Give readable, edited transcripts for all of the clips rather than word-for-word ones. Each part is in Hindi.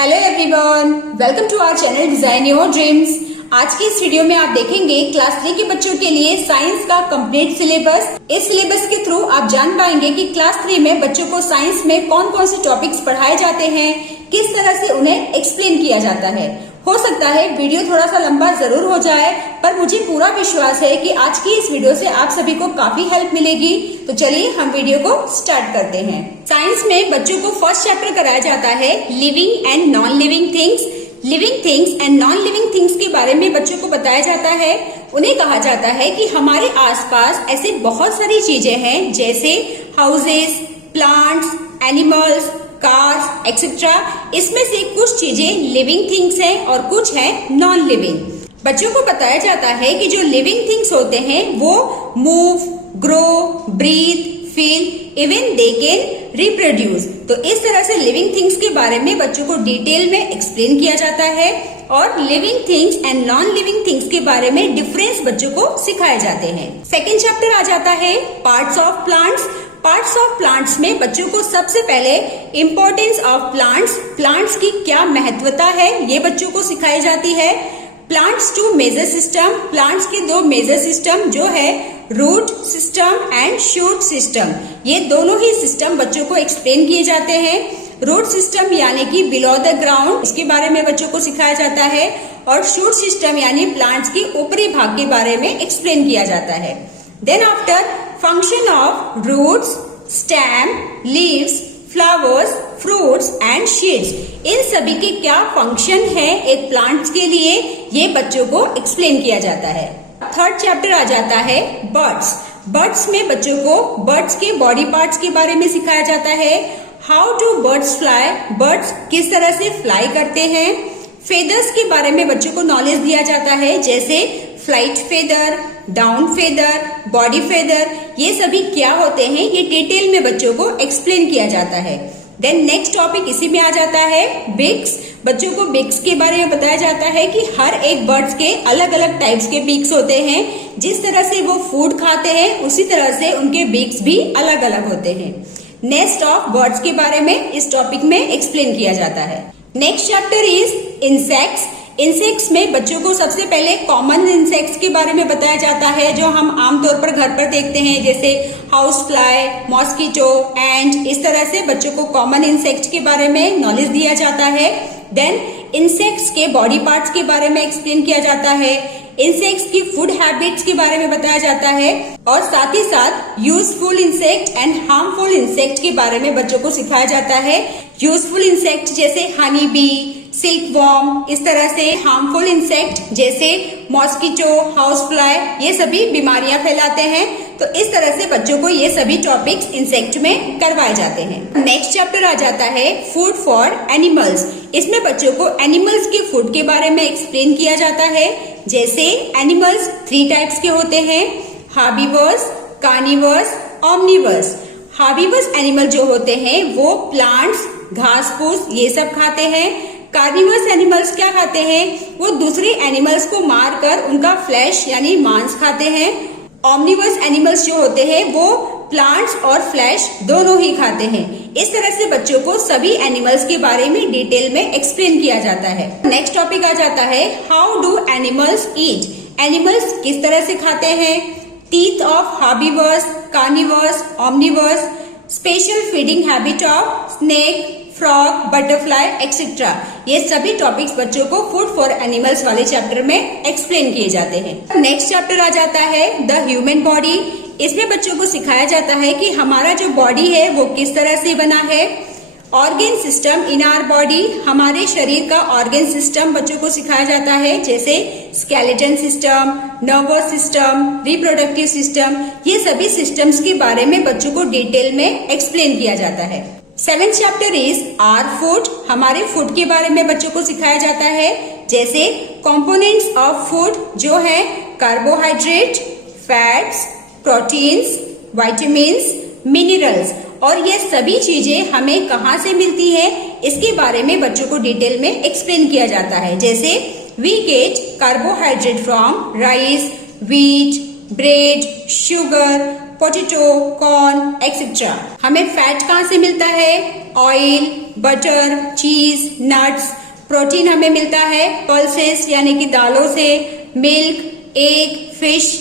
Hello everyone, welcome to our channel design your dreams. आज की इस वीडियो में आप देखेंगे क्लास 3 के बच्चों के लिए साइंस का कंप्लीट सिलेबस। इस सिलेबस के थ्रू आप जान पाएंगे कि क्लास 3 में बच्चों को साइंस में कौन कौन से टॉपिक्स पढ़ाए जाते हैं, किस तरह से उन्हें एक्सप्लेन किया जाता है। हो सकता है वीडियो थोड़ा सा लंबा जरूर हो जाए, पर मुझे पूरा विश्वास है कि आज की इस वीडियो से आप सभी को काफी हेल्प मिलेगी। तो चलिए हम वीडियो को स्टार्ट करते हैं। साइंस में बच्चों को फर्स्ट चैप्टर कराया जाता है living and non living things. Living things and non living things के बारे में बच्चों को बताया जाता है। उन्हें कहा जाता है कि हमारे आसपास ऐसे बहुत सारी चीजें हैं, जैसे houses, plants, animals, cars etcetera. इसमें से कुछ चीजें लिविंग थिंग्स हैं और कुछ हैं नॉन लिविंग। बच्चों को बताया जाता है कि जो लिविंग थिंग्स होते हैं वो move, grow, breathe, feel, even they can reproduce. तो इस तरह से लिविंग थिंग्स के बारे में बच्चों को डिटेल में एक्सप्लेन किया जाता है और living things and non living things के बारे में डिफरेंस बच्चों को सिखाए जाते हैं। सेकेंड चैप्टर आ जाता है parts of plants. Parts of plants में बच्चों को सबसे पहले इम्पोर्टेंस ऑफ प्लांट्स, प्लांट्स की क्या महत्वता है, ये बच्चों को सिखाई जाती है। Plants two major system, plants के दो मेजर सिस्टम जो है root system and shoot system, ये दोनों ही सिस्टम बच्चों को एक्सप्लेन किए जाते हैं। रूट सिस्टम यानी कि बिलो द ग्राउंड, इसके बारे में बच्चों को सिखाया जाता है और शूट सिस्टम यानी प्लांट्स के ऊपरी भाग के बारे में एक्सप्लेन किया जाता है। Then after function of roots, stem, leaves, flowers, fruits and seeds, इन सभी के क्या फंक्शन है एक प्लांट्स के लिए, ये बच्चों को एक्सप्लेन किया जाता है। थर्ड चैप्टर आ जाता है बर्ड्स। बर्ड्स में बच्चों को बर्ड्स के बॉडी पार्ट्स के बारे में सिखाया जाता है। How do birds fly, birds किस तरह से फ्लाई करते हैं। फेदर्स के बारे में बच्चों को नॉलेज दिया जाता है, जैसे flight feather, down feather, body feather, ये सभी क्या होते हैं ये डिटेल में बच्चों को एक्सप्लेन किया जाता है। देन नेक्स्ट टॉपिक इसी में आ जाता है बिक्स। बच्चों को बिक्स के बारे में बताया जाता है कि हर एक बर्ड्स के अलग अलग टाइप्स के बिक्स होते हैं। जिस तरह से वो फूड खाते हैं उसी तरह से उनके बिक्स भी अलग अलग होते हैं। नेस्ट ऑफ बर्ड्स के बारे में इस टॉपिक में एक्सप्लेन किया जाता है। Next chapter is insects. Insects में बच्चों को सबसे पहले कॉमन इंसेक्ट्स के बारे में बताया जाता है जो हम आमतौर पर घर पर देखते हैं, जैसे हाउस फ्लाई, मॉस्किटो, एंड इस तरह से बच्चों को कॉमन इंसेक्ट्स के बारे में नॉलेज दिया जाता है। देन इंसेक्ट्स के बॉडी पार्ट्स के बारे में एक्सप्लेन किया जाता है। इंसेक्ट्स की फूड हैबिट्स के बारे में बताया जाता है और साथ ही साथ useful insect and harmful insect के बारे में बच्चों को सिखाया जाता है। यूजफुल इंसेक्ट जैसे हनी बी, सिल्क वॉर्म, इस तरह से हार्मफुल इंसेक्ट जैसे मॉस्किटो, हाउस फ्लाई, ये सभी बीमारियां फैलाते हैं। तो इस तरह से बच्चों को ये सभी टॉपिक्स इंसेक्ट में करवाए जाते हैं। नेक्स्ट चैप्टर आ जाता है फूड फॉर एनिमल्स। इसमें बच्चों को एनिमल्स के फूड के बारे में एक्सप्लेन किया जाता है, जैसे एनिमल्स 3 टाइप्स के होते हैं, herbivores, carnivores, Omniverse. Herbivores animal जो होते हैं वो प्लांट्स, घास फूस ये सब खाते हैं। कार्निवर्स एनिमल्स क्या खाते हैं, वो दूसरे एनिमल्स को मारकर उनका फ्लैश यानी मांस खाते हैं। ओमनिवर्स एनिमल्स जो होते हैं वो प्लांट्स और फ्लैश दोनों ही खाते हैं। इस तरह से बच्चों को सभी एनिमल्स के बारे में डिटेल में एक्सप्लेन किया जाता है। नेक्स्ट टॉपिक आ जाता है how do animals eat. Animals किस तरह से खाते हैं। Teeth of herbivores, carnivores, Omniverse, special feeding habit of snake, frog, butterfly etcetera, ये सभी टॉपिक्स बच्चों को फूड फॉर एनिमल्स वाले चैप्टर में एक्सप्लेन किए जाते हैं। नेक्स्ट चैप्टर आ जाता है द ह्यूमन बॉडी। इसमें बच्चों को सिखाया जाता है कि हमारा जो बॉडी है वो किस तरह से बना है। Organ system in our body, हमारे शरीर का ऑर्गन सिस्टम बच्चों को सिखाया जाता है, जैसे skeleton system, nervous system, reproductive system, ये सभी सिस्टम्स के बारे में बच्चों को डिटेल में एक्सप्लेन किया जाता है। 7th chapter is our food. हमारे फूड के बारे में बच्चों को सिखाया जाता है, जैसे कंपोनेंट्स ऑफ फूड जो है carbohydrate, fats, proteins, vitamins, minerals, और ये सभी चीजें हमें कहाँ से मिलती है इसके बारे में बच्चों को डिटेल में एक्सप्लेन किया जाता है, जैसे we get carbohydrate from rice, wheat, bread, sugar, potato, corn etcetera. हमें फैट कहाँ से मिलता है? Oil, butter, cheese, nuts. Protein हमें मिलता है पल्सेस यानी कि दालों से, milk, egg, fish.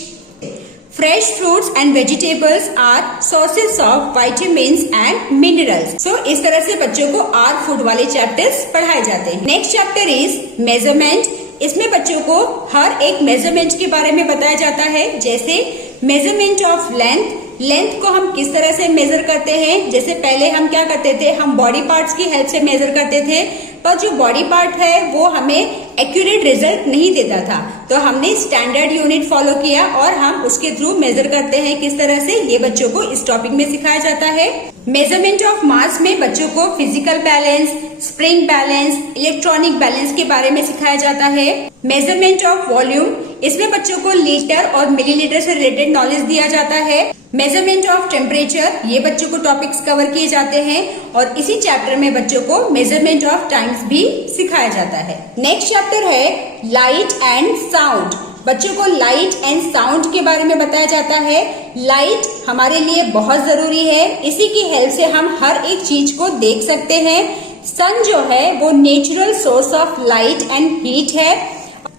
Fresh fruits and vegetables are sources of vitamins and minerals. So इस तरह से बच्चों को आर फूड वाले चैप्टर्स पढ़ाए जाते हैं। Next chapter is measurement. इसमें बच्चों को हर एक मेजरमेंट के बारे में बताया जाता है, जैसे मेजरमेंट ऑफ लेंथ। लेंथ को हम किस तरह से मेजर करते हैं? जैसे पहले हम क्या करते थे, हम बॉडी पार्ट्स की हेल्प से मेजर करते थे, पर जो बॉडी पार्ट है वो हमें एक्यूरेट रिजल्ट नहीं देता था, तो हमने स्टैंडर्ड यूनिट फॉलो किया और हम उसके थ्रू मेजर करते हैं। किस तरह से, ये बच्चों को इस टॉपिक में सिखाया जाता है। मेजरमेंट ऑफ मास में बच्चों को physical balance, spring balance, electronic balance के बारे में सिखाया जाता है। मेजरमेंट ऑफ वॉल्यूम, इसमें बच्चों को लीटर और मिलीलीटर से रिलेटेड नॉलेज दिया जाता है। मेजरमेंट ऑफ टेम्परेचर, ये बच्चों को टॉपिक्स कवर किए जाते हैं और इसी चैप्टर में बच्चों को मेजरमेंट ऑफ टाइम्स भी सिखाया जाता है। नेक्स्ट चैप्टर है लाइट एंड साउंड। बच्चों को लाइट एंड साउंड के बारे में बताया जाता है। लाइट हमारे लिए बहुत जरूरी है, इसी की हेल्प से हम हर एक चीज को देख सकते हैं। सन जो है वो natural source of light and heat है।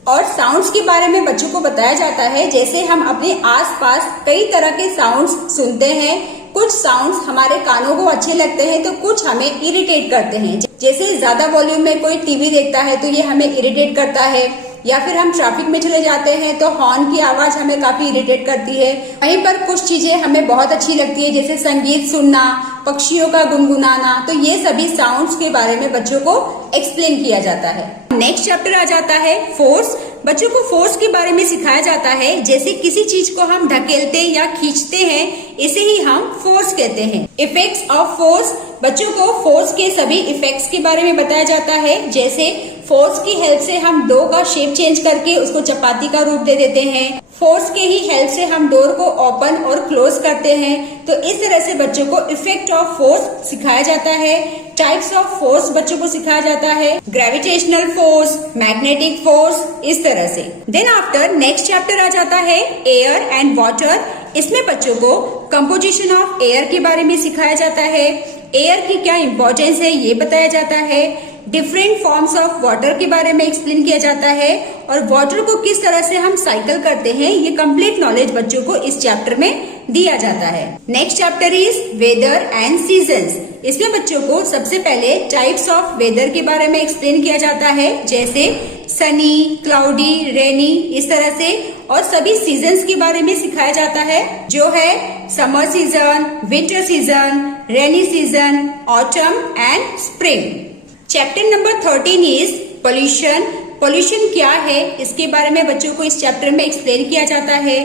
और साउंड्स के बारे में बच्चों को बताया जाता है, जैसे हम अपने आसपास कई तरह के साउंड्स सुनते हैं। कुछ साउंड्स हमारे कानों को अच्छे लगते हैं तो कुछ हमें इरिटेट करते हैं। जैसे ज्यादा वॉल्यूम में कोई टीवी देखता है तो ये हमें इरिटेट करता है, या फिर हम ट्रैफिक में चले जाते हैं तो हॉर्न की आवाज हमें काफी इरिटेट करती है। वहीं पर कुछ चीजें हमें बहुत अच्छी लगती है, जैसे संगीत सुनना, पक्षियों का गुनगुनाना। तो ये सभी साउंड्स के बारे में बच्चों को एक्सप्लेन किया जाता है। नेक्स्ट चैप्टर आ जाता है फोर्स। बच्चों को फोर्स के बारे में सिखाया जाता है, जैसे किसी चीज को हम ढकेलते या खींचते हैं, इसे ही हम फोर्स कहते हैं। इफेक्ट्स ऑफ फोर्स, बच्चों को फोर्स के सभी इफेक्ट्स के बारे में बताया जाता है, जैसे फोर्स की हेल्प से हम डो का शेप चेंज करके उसको चपाती का रूप दे देते हैं। फोर्स के ही हेल्प से हम डोर को ओपन और क्लोज करते हैं। तो इस तरह से बच्चों को इफेक्ट ऑफ फोर्स सिखाया जाता है। टाइप्स ऑफ फोर्स बच्चों को सिखाया जाता है, ग्रेविटेशनल फोर्स, मैग्नेटिक फोर्स, इस तरह से। देन आफ्टर नेक्स्ट चैप्टर आ जाता है एयर एंड वाटर। इसमें बच्चों को कंपोजिशन ऑफ एयर के बारे में सिखाया जाता है। एयर की क्या इम्पोर्टेंस है ये बताया जाता है। डिफरेंट फॉर्म्स ऑफ वाटर के बारे में एक्सप्लेन किया जाता है और वाटर को किस तरह से हम साइकिल करते हैं, ये कंप्लीट नॉलेज बच्चों को इस चैप्टर में दिया जाता है। Next chapter is whether and seasons. इसमें बच्चों को सबसे पहले टाइप्स ऑफ वेदर के बारे में एक्सप्लेन किया जाता है, जैसे सनी, क्लाउडी, रेनी, इस तरह से। और सभी सीजन्स के बारे में सिखाया जाता है, जो है summer season, winter season, rainy season, autumn and spring. Chapter number 13 is pollution. Pollution क्या है, इसके बारे में बच्चों को इस चैप्टर में एक्सप्लेन किया जाता है।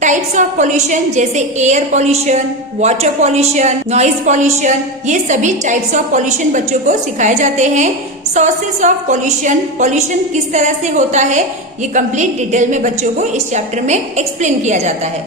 टाइप्स ऑफ पोल्यूशन, जैसे air pollution, water pollution, noise pollution, ये सभी टाइप्स ऑफ पोल्यूशन बच्चों को सिखाए जाते हैं। सोर्सेस ऑफ पोल्यूशन, पोल्यूशन किस तरह से होता है, ये कंप्लीट डिटेल में बच्चों को इस चैप्टर में एक्सप्लेन किया जाता है।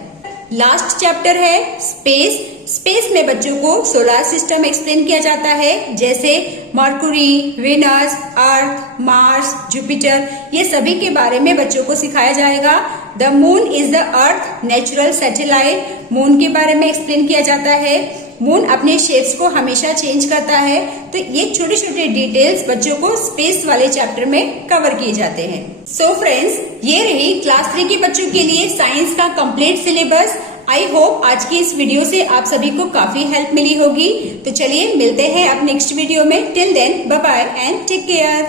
लास्ट चैप्टर है स्पेस। स्पेस में बच्चों को सोलर सिस्टम एक्सप्लेन किया जाता है, जैसे मरकुरी, विनस, अर्थ, मार्स, जुपिटर, ये सभी के बारे में बच्चों को सिखाया जाएगा। The moon is the earth natural satellite. Moon के बारे में एक्सप्लेन किया जाता है। मून अपने शेप्स को हमेशा चेंज करता है। तो ये छोटे छोटे डिटेल्स बच्चों को स्पेस वाले चैप्टर में कवर किए जाते हैं। सो फ्रेंड्स, ये रही क्लास 3 के बच्चों के लिए साइंस का कंप्लीट सिलेबस। आई होप आज की इस वीडियो से आप सभी को काफी हेल्प मिली होगी। तो चलिए मिलते हैं अब नेक्स्ट वीडियो में। Till then bye bye and take care.